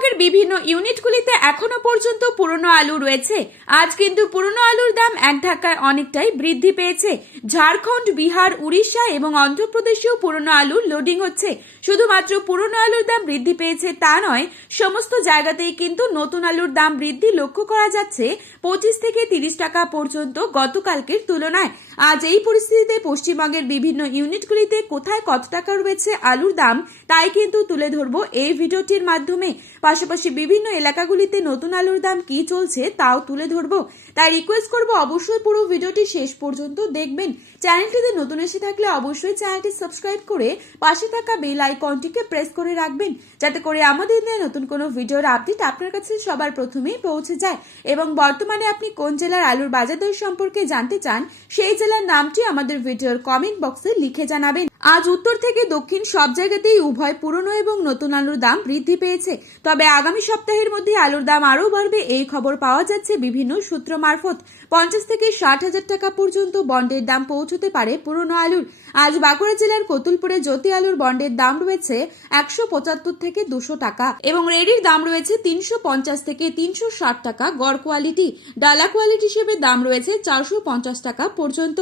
পশ্চিমবঙ্গের বিভিন্ন ইউনিটগুলিতে এখনো পর্যন্ত পুরনো আলু রয়েছে। আজ কিন্তু পুরনো আলুর দাম এক ধাক্কায় অনেকটাই বৃদ্ধি পেয়েছে। ঝাড়খণ্ড, বিহার, উড়িষ্যা এবং অন্ধ্রপ্রদেশেও পুরনো আলুর লোডিং হচ্ছে। শুধুমাত্র পুরনো আলুর দাম বৃদ্ধি পেয়েছে তা নয়, সমস্ত জায়গাতেই কিন্তু নতুন আলুর দাম বৃদ্ধি লক্ষ্য করা যাচ্ছে 25 থেকে 30 টাকা পর্যন্ত গতকালকের তুলনায়। আজ এই পরিস্থিতিতে পশ্চিমবঙ্গের বিভিন্ন ইউনিটগুলিতে কোথায় কত টাকা রয়েছে আলুর দাম তাই কিন্তু তুলে ধরবো এই ভিডিওটির মাধ্যমে। পাশাপাশি বিভিন্ন এলাকাগুলিতে নতুন আলুর দাম কি চলছে তাও তুলে ধরবো। তাই রিকোয়েস্ট করবো অবশ্যই পুরো ভিডিওটি শেষ পর্যন্ত দেখবেন। চ্যানেলটিতে নতুন এসে থাকলে অবশ্যই চ্যানেলটি সাবস্ক্রাইব করে পাশে থাকা বেল আইকনটিকে প্রেস করে রাখবেন, যাতে করে আমাদের নতুন কোনো ভিডিওর আপডেট আপনার কাছে সবার প্রথমেই পৌঁছে যায়। এবং বর্তমানে আপনি কোন জেলার আলুর বাজার দর সম্পর্কে জানতে চান সেই জেলার নামটি আমাদের ভিডিওর কমেন্ট বক্সে লিখে জানাবেন। আজ উত্তর থেকে দক্ষিণ সব জায়গাতেই উভয় পুরনো এবং নতুন আলুর দাম বৃদ্ধি পেয়েছে। তবে আগামী সপ্তাহের মধ্যে আলুর দাম আরও বাড়বে এই খবর পাওয়া যাচ্ছে বিভিন্ন সূত্র মারফত। 50 থেকে 60,000 টাকা পর্যন্ত বন্ডের দাম পৌঁছতে পারে পুরনো আলুর। আজ বাঁকুড়া জেলার কতুলপুরে জ্যোতি আলুর বন্ডের দাম রয়েছে 175 থেকে 200 টাকা এবং রেডির দাম রয়েছে 350 থেকে 360 টাকা গড় কোয়ালিটি। ডালা কোয়ালিটি হিসেবে দাম রয়েছে 450 টাকা পর্যন্ত।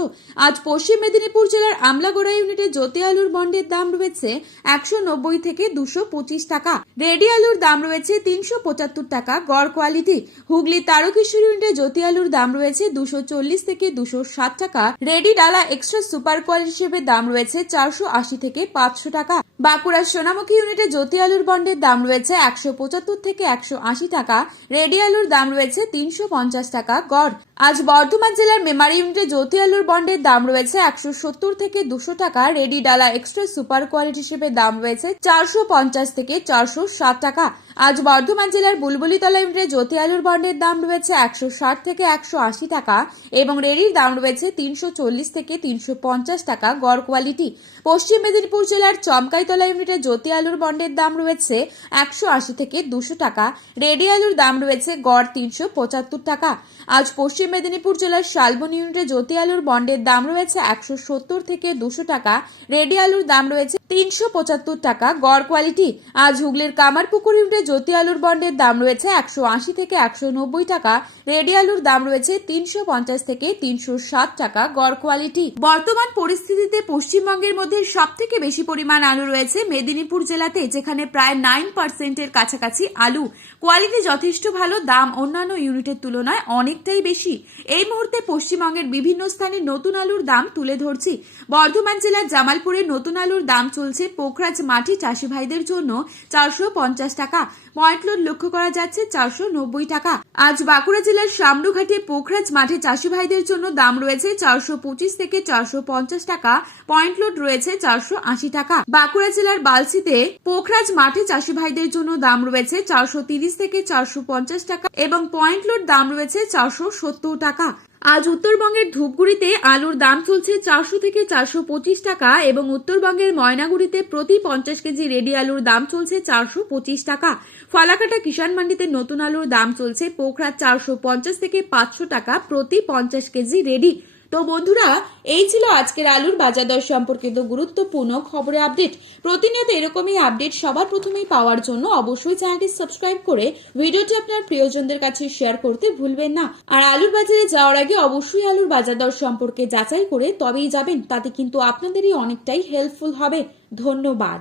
আজ পশ্চিম মেদিনীপুর জেলার আমলাগড়া ইউনিটে জ্যোতি আলুর বন্ডের দাম রয়েছে 190 থেকে 225 টাকা। রেডি আলুর দাম রয়েছে 375 টাকা গড় কোয়ালিটি। হুগলি তারকেশ্বর ইউনিটে জ্যোতি আলুর দাম রয়েছে 240 থেকে 260 টাকা। রেডি ডালা এক্সট্রা সুপার কোয়ালিটি হিসেবে দাম রয়েছে 480 থেকে 500 টাকা। বাঁকুড়ার সোনামুখী ইউনিটে জ্যোতি আলুর বন্ডের দাম রয়েছে 175 থেকে 180 টাকা। রেডি আলুর দাম রয়েছে 350 টাকা গড়। আজ বর্ধমান জেলার মেমারি ইউনিটে জ্যোতি আলুর বন্ডের দাম রয়েছে 170 থেকে 200 টাকা। রেডি ডালা এক্সট্রা সুপার কোয়ালিটি হিসেবে দাম রয়েছে 450 থেকে 460 টাকা। আজ বর্ধমান জেলার বুলবুলিতলা ইউনিটে জ্যোতি আলুর বন্ডের দাম রয়েছে 160 থেকে 180 টাকা এবং রেডির দাম রয়েছে 340 থেকে 350 টাকা গড় কোয়ালিটি। পশ্চিম মেদিনীপুর জেলার চমকাইতলা ইউনিটে জ্যোতি আলুর বন্ডের দাম রয়েছে 180 থেকে 200 টাকা। রেডি আলুর দাম রয়েছে গড় 375 টাকা। আজ পশ্চিম মেদিনীপুর জেলার শালবন ইউনিটে জ্যোতি আলুর বন্ডের দাম রয়েছে 170 থেকে 200 টাকা। রেডি আলুর দাম রয়েছে 375 টাকা গড় কোয়ালিটি। আজ হুগলির কামারপুকুর ইউনিটে জ্যোতি আলুর বন্ডের দাম রয়েছে 180 থেকে 190 টাকা। রেডি আলুর দাম রয়েছে 350 থেকে 360 টাকা গড় কোয়ালিটি। বর্তমান পরিস্থিতিতে পশ্চিমবঙ্গের মধ্যে সব থেকে বেশি পরিমাণ আলু রয়েছে মেদিনীপুর জেলাতে, যেখানে প্রায় 9% কাছাকাছি আলু। কোয়ালিটি যথেষ্ট ভালো, দাম অন্যান্য ইউনিটের তুলনায় অনেকটাই বেশি। এই মুহূর্তে পশ্চিমবঙ্গের বিভিন্ন স্থানে নতুন আলুর দাম তুলে ধরছি। বর্ধমান জেলার জামালপুরে নতুন আলুর দাম চলছে পোখরাজ মাটি চাষি ভাইদের জন্য 450 টাকা। পয়েন্ট লোড লক্ষ্য করা যাচ্ছে 490 টাকা। আজ বাঁকুড়া জেলার শামরুঘাটে পোখরাজ মাঠে চাষি ভাইদের জন্য দাম রয়েছে 425 থেকে 450 টাকা। পয়েন্ট লোড রয়েছে 480 টাকা। বাঁকুড়া জেলার বালসিতে পোখরাজ মাঠে চাষি ভাইদের জন্য দাম রয়েছে 430 থেকে 450 টাকা এবং পয়েন্ট লোড দাম রয়েছে 470 টাকা। আজ উত্তরবঙ্গের ধূপগুড়িতে আলুর দাম চলছে 400 থেকে 425 টাকা এবং উত্তরবঙ্গের ময়নাগুড়িতে প্রতি 50 কেজি রেডি আলুর দাম চলছে 425 টাকা। ফালাকাটা কিষান মান্ডিতে নতুন আলুর দাম চলছে পোখরাজ 450 থেকে 500 টাকা প্রতি 50 কেজি রেডি। তো বন্ধুরা, এই ছিল আজকের আলুর বাজার দর সম্পর্কিত গুরুত্বপূর্ণ খবরের আপডেট। প্রতিনিয়ত এরকমই আপডেট সবার প্রথমেই পাওয়ার জন্য অবশ্যই চ্যানেলটি সাবস্ক্রাইব করে ভিডিওটি আপনার প্রিয়জনদের কাছে শেয়ার করতে ভুলবেন না। আর আলুর বাজারে যাওয়ার আগে অবশ্যই আলুর বাজার দর সম্পর্কে যাচাই করে তবেই যাবেন, তাতে কিন্তু আপনাদেরই অনেকটাই হেল্পফুল হবে। ধন্যবাদ।